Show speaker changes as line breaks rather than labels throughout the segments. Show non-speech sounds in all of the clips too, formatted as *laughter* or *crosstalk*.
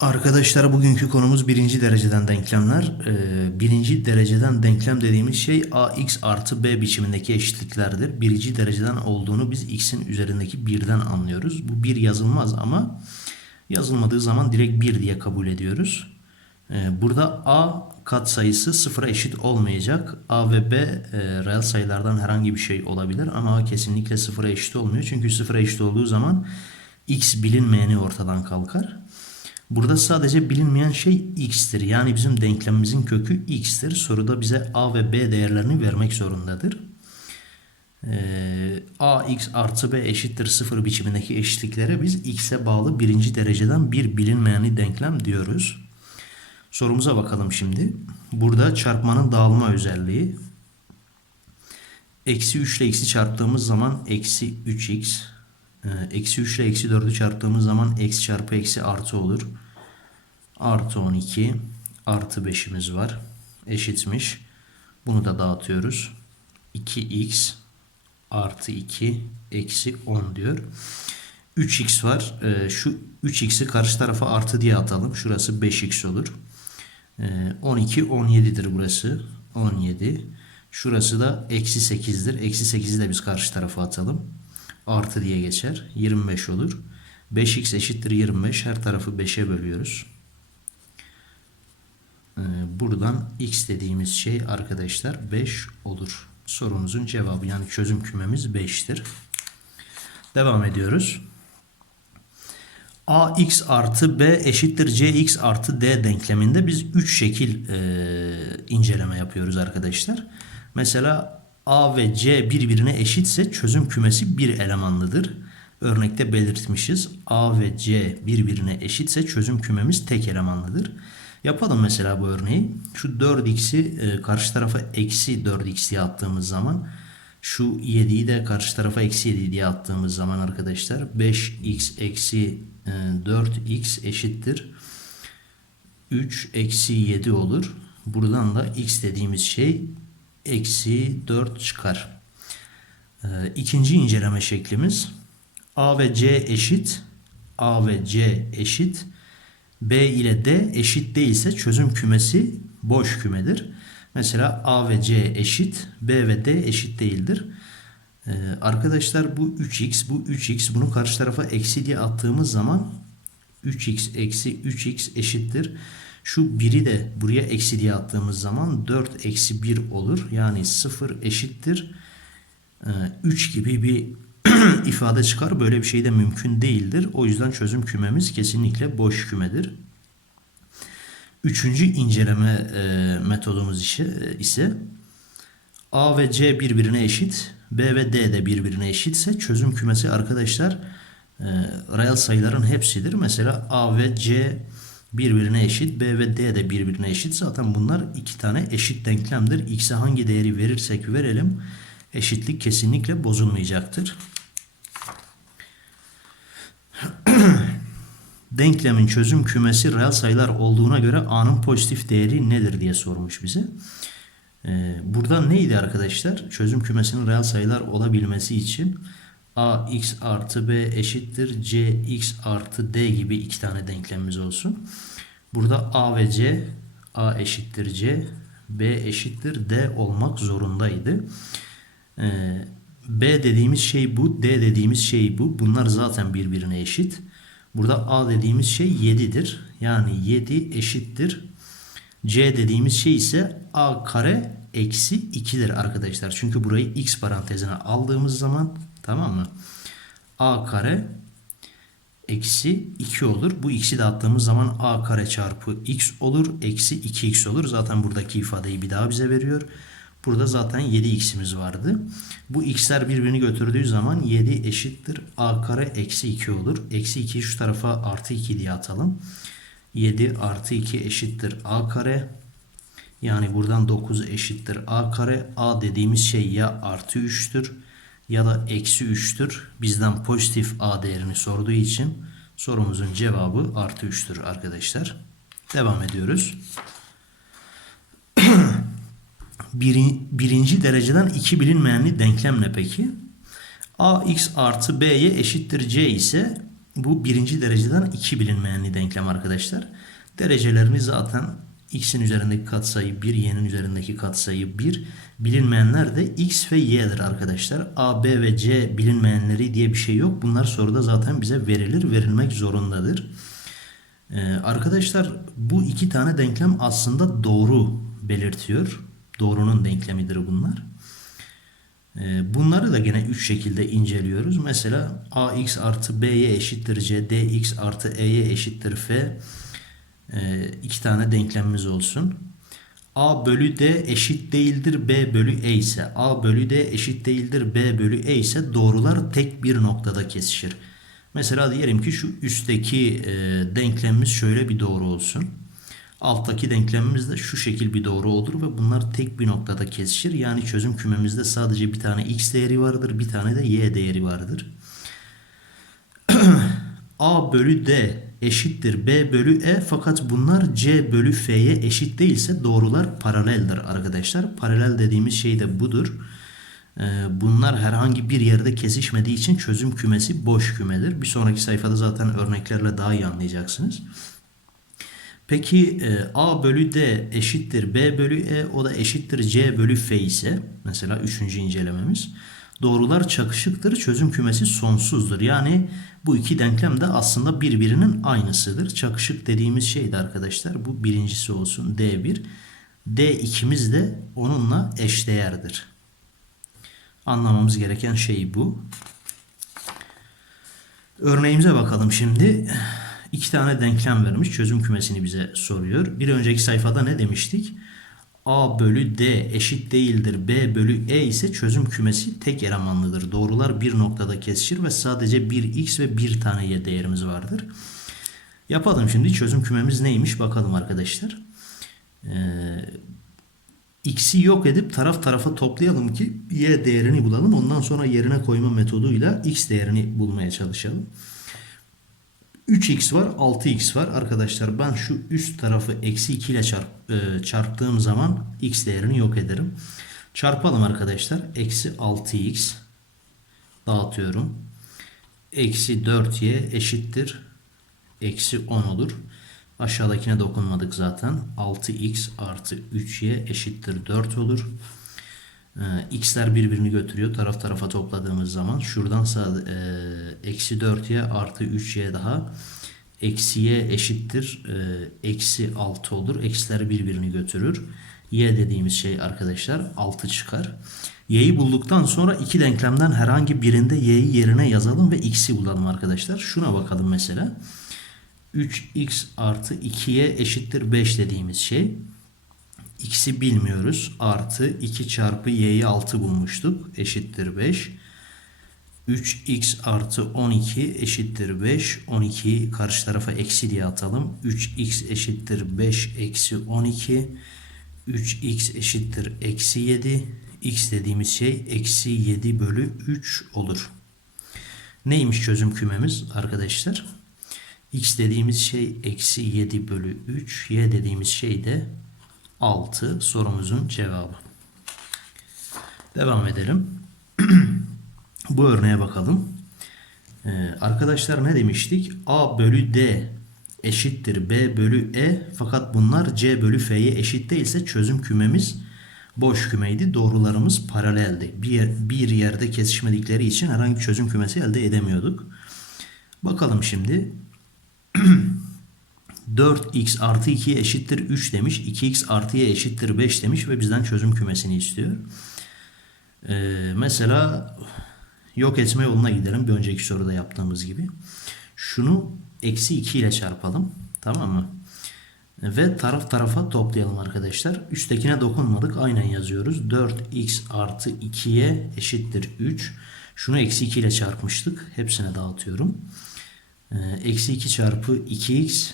Arkadaşlar bugünkü konumuz birinci dereceden denklemler. Ee, birinci dereceden denklem dediğimiz şey ax artı b biçimindeki eşitliklerdir. Birinci dereceden olduğunu biz x'in üzerindeki birden anlıyoruz. Bu bir yazılmaz ama yazılmadığı zaman direkt bir diye kabul ediyoruz. Ee, burada a katsayısı sıfıra eşit olmayacak. a ve b e, reel sayılardan herhangi bir şey olabilir ama a kesinlikle sıfıra eşit olmuyor. Çünkü sıfıra eşit olduğu zaman x bilinmeyeni ortadan kalkar. Burada sadece bilinmeyen şey x'tir. Yani bizim denklemimizin kökü x'tir. Soruda bize a ve b değerlerini vermek zorundadır. Ee, ax artı b eşittir 0 biçimindeki eşitliklere biz x'e bağlı birinci dereceden bir bilinmeyeni denklem diyoruz. Sorumuza bakalım şimdi. Burada çarpmanın dağılma özelliği. Eksi 3 ile x'i çarptığımız zaman eksi 3x. Ee, Eksi 3 ile eksi 4'ü çarptığımız zaman x çarpı eksi artı olur. Artı 12 artı 5'imiz var. Eşitmiş. Bunu da dağıtıyoruz. 2x artı 2 eksi 10 diyor. 3x var. Ee, şu 3x'i karşı tarafa artı diye atalım. Şurası 5x olur. Ee, 12 17'dir burası. 17. Şurası da eksi 8'dir. Eksi 8'i de biz karşı tarafa atalım. Artı diye geçer. 25 olur. 5x eşittir 25. Her tarafı 5'e bölüyoruz. Ee, Buradan x dediğimiz şey arkadaşlar 5 olur. Sorumuzun cevabı yani çözüm kümemiz 5'tir. Devam ediyoruz. ax artı b eşittir cx artı d denkleminde biz 3 şekil e, inceleme yapıyoruz arkadaşlar. Mesela a ve c birbirine eşitse çözüm kümesi bir elemanlıdır. Örnekte belirtmişiz. a ve c birbirine eşitse çözüm kümemiz tek elemanlıdır. Yapalım mesela bu örneği. Şu 4x'i e, karşı tarafa eksi 4x diye attığımız zaman şu 7'yi de karşı tarafa eksi 7 diye attığımız zaman arkadaşlar 5x eksi e, 4x eşittir 3 eksi 7 olur. Buradan da x dediğimiz şey eksi 4 çıkar. E, İkinci inceleme şeklimiz a ve c eşit a ve c eşit B ile D eşit değilse çözüm kümesi boş kümedir. Mesela A ve C eşit, B ve D eşit değildir. Ee, arkadaşlar bu 3x, bu 3x bunu karşı tarafa eksi diye attığımız zaman 3x eksi 3x eşittir. Şu 1'i de buraya eksi diye attığımız zaman 4 eksi 1 olur. Yani 0 eşittir. Ee, 3 gibi bir *clears throat* ifade çıkar. Böyle bir şey de mümkün değildir. O yüzden çözüm kümemiz kesinlikle boş kümedir. Üçüncü inceleme e, metodumuz ise, ise A ve C birbirine eşit, B ve D de birbirine eşitse çözüm kümesi arkadaşlar e, reel sayıların hepsidir. Mesela A ve C birbirine eşit, B ve D de birbirine eşit. Zaten bunlar iki tane eşit denklemdir. X'e hangi değeri verirsek verelim eşitlik kesinlikle bozulmayacaktır. *clears throat* Denklemin çözüm kümesi reel sayılar olduğuna göre a'nın pozitif değeri nedir diye sormuş bize. Ee, burada neydi arkadaşlar? Çözüm kümesinin reel sayılar olabilmesi için a x artı b eşittir c x artı d gibi iki tane denklemimiz olsun. Burada a ve c a eşittir c b eşittir d olmak zorundaydı. Ee, B dediğimiz şey bu, D dediğimiz şey bu. Bunlar zaten birbirine eşit. Burada A dediğimiz şey 7'dir. Yani 7 eşittir. C dediğimiz şey ise A kare eksi 2'dir arkadaşlar. Çünkü burayı X parantezine aldığımız zaman tamam mı? A kare eksi 2 olur. Bu x'i de attığımız zaman a kare çarpı x olur. Eksi 2x olur. Zaten buradaki ifadeyi bir daha bize veriyor. Burada zaten 7x'imiz vardı. Bu x'ler birbirini götürdüğü zaman 7 eşittir a kare eksi 2 olur. Eksi 2'yi şu tarafa artı 2 diye atalım. 7 artı 2 eşittir a kare. Yani buradan 9 eşittir a kare. a dediğimiz şey ya artı 3'tür ya da eksi 3'tür. Bizden pozitif a değerini sorduğu için sorumuzun cevabı artı 3'tür arkadaşlar. Devam ediyoruz. *clears throat* Biri, birinci dereceden iki bilinmeyenli denklem ne peki? ax artı b'ye eşittir c ise bu birinci dereceden iki bilinmeyenli denklem arkadaşlar. Derecelerini zaten x'in üzerindeki katsayı 1, y'nin üzerindeki katsayı 1. Bilinmeyenler de x ve y'dir arkadaşlar. A, B ve C bilinmeyenleri diye bir şey yok. Bunlar soruda zaten bize verilir, verilmek zorundadır. Ee, arkadaşlar bu iki tane denklem aslında doğru belirtiyor. Doğrunun denklemidir bunlar. Ee, bunları da gene üç şekilde inceliyoruz. Mesela ax artı b'ye eşittir c, dx artı e'ye eşittir f. Ee, iki tane denklemimiz olsun. a bölü d eşit değildir b bölü e ise, a bölü d eşit değildir b bölü e ise doğrular tek bir noktada kesişir. Mesela diyelim ki şu üstteki e, denklemimiz şöyle bir doğru olsun. Alttaki denklemimiz de şu şekil bir doğru olur ve bunlar tek bir noktada kesişir. Yani çözüm kümemizde sadece bir tane x değeri vardır, bir tane de y değeri vardır. *clears throat* A bölü D eşittir B bölü E fakat bunlar C bölü F'ye eşit değilse doğrular paraleldir arkadaşlar. Paralel dediğimiz şey de budur. Ee, Bunlar herhangi bir yerde kesişmediği için çözüm kümesi boş kümedir. Bir sonraki sayfada zaten örneklerle daha iyi anlayacaksınız. Peki e, A bölü D eşittir B bölü E o da eşittir C bölü F ise mesela üçüncü incelememiz doğrular çakışıktır çözüm kümesi sonsuzdur. Yani bu iki denklem de aslında birbirinin aynısıdır. Çakışık dediğimiz şey de arkadaşlar bu birincisi olsun D1. D2'miz de onunla eşdeğerdir. Anlamamız gereken şey bu. Örneğimize bakalım şimdi. İki tane denklem vermiş. Çözüm kümesini bize soruyor. Bir önceki sayfada ne demiştik? A bölü D eşit değildir. B bölü E ise çözüm kümesi tek elemanlıdır. Doğrular bir noktada kesişir ve sadece bir x ve bir tane y değerimiz vardır. Yapalım şimdi. Çözüm kümemiz neymiş bakalım arkadaşlar. Ee, x'i yok edip taraf tarafa toplayalım ki y değerini bulalım. Ondan sonra yerine koyma metoduyla x değerini bulmaya çalışalım. 3x var 6x var arkadaşlar ben şu üst tarafı eksi 2 ile çarp, e, çarptığım zaman x değerini yok ederim. Çarpalım arkadaşlar eksi 6x dağıtıyorum. Eksi 4y eşittir eksi 10 olur. Aşağıdakine dokunmadık zaten. 6x artı 3y eşittir 4 olur. Ee, x'ler birbirini götürüyor. Taraf tarafa topladığımız zaman şuradan sağ, e, eksi 4y artı 3y daha eksi y eşittir e, eksi 6 olur. Eksiler birbirini götürür. y dediğimiz şey arkadaşlar 6 çıkar. y'yi bulduktan sonra iki denklemden herhangi birinde y'yi yerine yazalım ve x'i bulalım arkadaşlar. Şuna bakalım mesela. 3x artı 2y eşittir 5 dediğimiz şey. X'i bilmiyoruz. Artı 2 çarpı y'yi 6 bulmuştuk. Eşittir 5. 3x artı 12 eşittir 5. 12'yi karşı tarafa eksi diye atalım. 3x eşittir 5 eksi 12. 3x eşittir eksi 7. x dediğimiz şey eksi 7 bölü 3 olur. Neymiş çözüm kümemiz arkadaşlar? x dediğimiz şey eksi 7 bölü 3. y dediğimiz şey de 6 sorumuzun cevabı. Devam edelim. Bu örneğe bakalım. Ee, arkadaşlar ne demiştik? A bölü D eşittir B bölü E fakat bunlar C bölü F'ye eşit değilse çözüm kümemiz boş kümeydi. Doğrularımız paraleldi. Bir, yer, bir yerde kesişmedikleri için herhangi bir çözüm kümesi elde edemiyorduk. Bakalım şimdi. *clears throat* 4x artı 2'ye eşittir 3 demiş. 2x artıya eşittir 5 demiş ve bizden çözüm kümesini istiyor. Ee, mesela yok etme yoluna gidelim. Bir önceki soruda yaptığımız gibi. Şunu eksi 2 ile çarpalım. Tamam mı? Ve taraf tarafa toplayalım arkadaşlar. Üsttekine dokunmadık. Aynen yazıyoruz. 4x artı 2'ye eşittir 3. Şunu eksi 2 ile çarpmıştık. Hepsine dağıtıyorum. Ee, eksi 2 çarpı 2x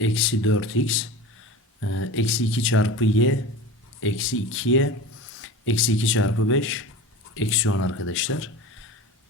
eksi 4x e, eksi 2 çarpı y eksi 2y eksi 2 çarpı 5 eksi 10 arkadaşlar.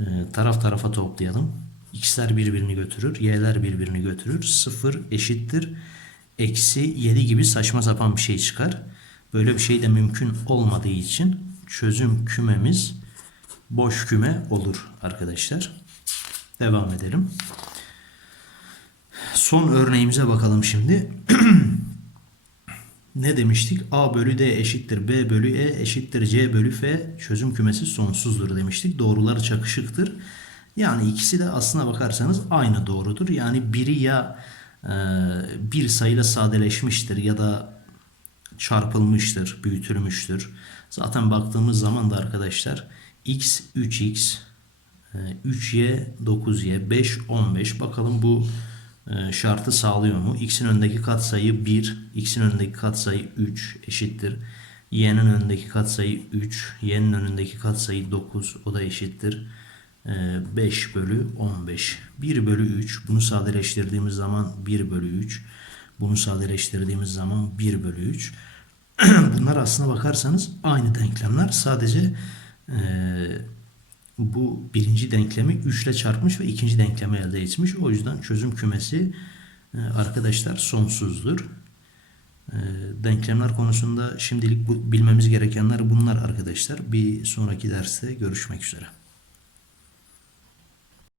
E, taraf tarafa toplayalım. x'ler birbirini götürür. y'ler birbirini götürür. 0 eşittir. Eksi 7 gibi saçma sapan bir şey çıkar. Böyle bir şey de mümkün olmadığı için çözüm kümemiz boş küme olur arkadaşlar. Devam edelim. Son örneğimize bakalım şimdi. *clears throat* ne demiştik? A bölü D eşittir B bölü E eşittir C bölü F çözüm kümesi sonsuzdur demiştik. Doğrular çakışıktır. Yani ikisi de aslına bakarsanız aynı doğrudur. Yani biri ya e, bir sayıyla sadeleşmiştir ya da çarpılmıştır, büyütülmüştür. Zaten baktığımız zaman da arkadaşlar x 3x, e, 3y 9y, 5 15. Bakalım bu şartı sağlıyor mu? x'in önündeki katsayı 1, x'in önündeki katsayı 3 eşittir. y'nin önündeki katsayı 3, y'nin önündeki katsayı 9 o da eşittir. E, 5 bölü 15. 1 bölü 3 bunu sadeleştirdiğimiz zaman 1 bölü 3. Bunu sadeleştirdiğimiz zaman 1 bölü 3. *clears throat* Bunlar aslına bakarsanız aynı denklemler. Sadece eee, bu birinci denklemi 3 ile çarpmış ve ikinci denklemi elde etmiş. O yüzden çözüm kümesi e, arkadaşlar sonsuzdur. E, denklemler konusunda şimdilik bilmemiz gerekenler bunlar arkadaşlar. Bir sonraki derste görüşmek üzere.